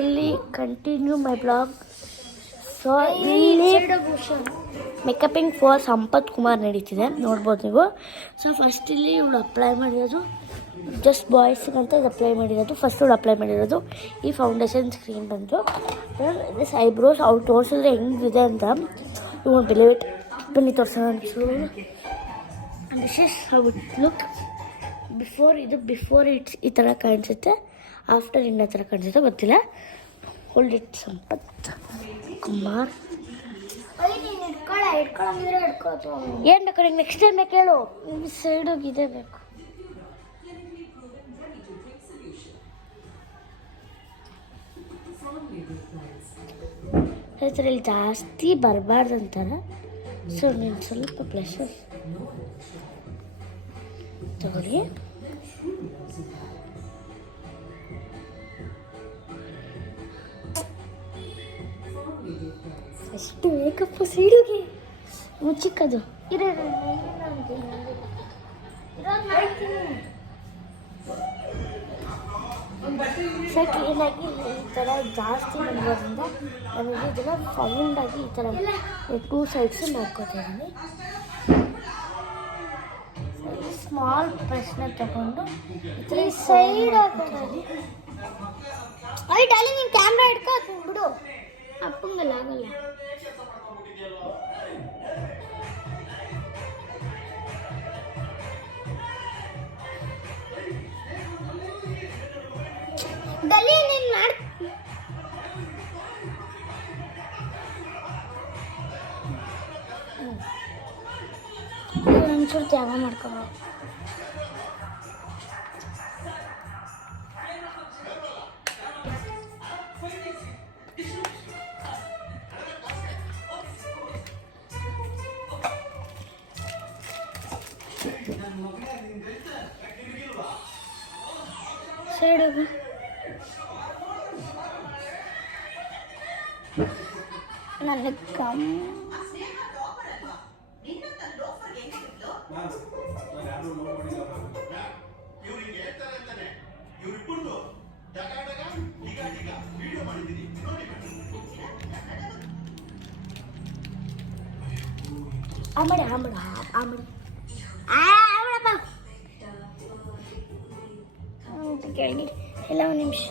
ಇಲ್ಲಿ continue my blog. So ಇಲ್ಲಿ ಮೇಕಪಿಂಗ್ for Sampath Kumar ನಡೀತಿದೆ, ನೋಡ್ಬೋದು ನೀವು. ಸೊ ಫಸ್ಟ್ ಇಲ್ಲಿ ಇವಳು ಅಪ್ಲೈ ಮಾಡಿರೋದು ಜಸ್ಟ್ ಬಾಯ್ಸ್ಗಂತ ಇದು ಅಪ್ಲೈ ಮಾಡಿರೋದು. ಫಸ್ಟ್ ಇವಳು ಅಪ್ಲೈ ಮಾಡಿರೋದು ಈ ಫೌಂಡೇಶನ್ ಸ್ಕ್ರೀನ್ ಬಂತು. ದಿಸ್ ಐಬ್ರೋಸ್ ಅವ್ರು ತೋರಿಸಿದ್ರೆ ಹೆಂಗಿದೆ ಅಂತ ಇವನು ಬಿಲೀವ್ ಬನ್ನಿ ತೋರಿಸೋಣ ಅನಿಸು. This is how it look before it's ಈ ಥರ ಕಾಣಿಸುತ್ತೆ, ಆಫ್ಟರ್ ಇನ್ನೂ ಥರ ಕಾಣಿಸುತ್ತೆ ಗೊತ್ತಿಲ್ಲ. Hold it Sampath Kumar. ಏನು ಬೇಕು ನಿಂಗೆ ನೆಕ್ಸ್ಟ್ ಟೈಮ್ ಬೇಕು ಹೇಳು. ನಿಮ್ಗೆ ಸೈಡಿಗೆ ಇದೇ ಬೇಕು. ಇಲ್ಲಿ ಜಾಸ್ತಿ ಬರಬಾರ್ದು ಅಂತಾರೆ. ಸೊ ನೀನು ಸ್ವಲ್ಪ ಪ್ಲಷಸ್ ತಗೊಳ್ಳಿ. ಎಷ್ಟು ಮೇಕಪ್ಪು ಸೀಡುಗೆ ಮುಚ್ಚಿಕ್ಕದು ಕ್ಲೀನಾಗಿ ಈ ಥರ ಜಾಸ್ತಿ ಬಂದಿರೋದ್ರಿಂದ ನಮಗೆ ಇದನ್ನು ಫೌಂಡಾಗಿ ಈ ಥರ 2 ಸೈಡ್ಸು ಮಾಡ್ಕೊತಿದ್ದೀನಿ. ಸ್ಮಾಲ್ ಬ್ರಷ್ನ ತಗೊಂಡು ಈ ಸೈಡ್ ಹಾಕೋದು. ಅಲ್ಲಿ ನೀನು ಕ್ಯಾಮ್ರಾ ಹಿಡ್ಕೊ ಬಿಡು, ಅಪ್ಪಂಗಲ್ಲ ಆಗಲ್ಲ. ಡಲಿ ನೀನು ಮಾಡಿ ಒಂಚೂರು ತ್ಯಾಗ ಮಾಡ್ಕೊಬೋದು. ಸೈಡ್ ನನಗೆ ಕೇಳಿ ಎಲ್ಲ ಒಂದು ನಿಮಿಷ.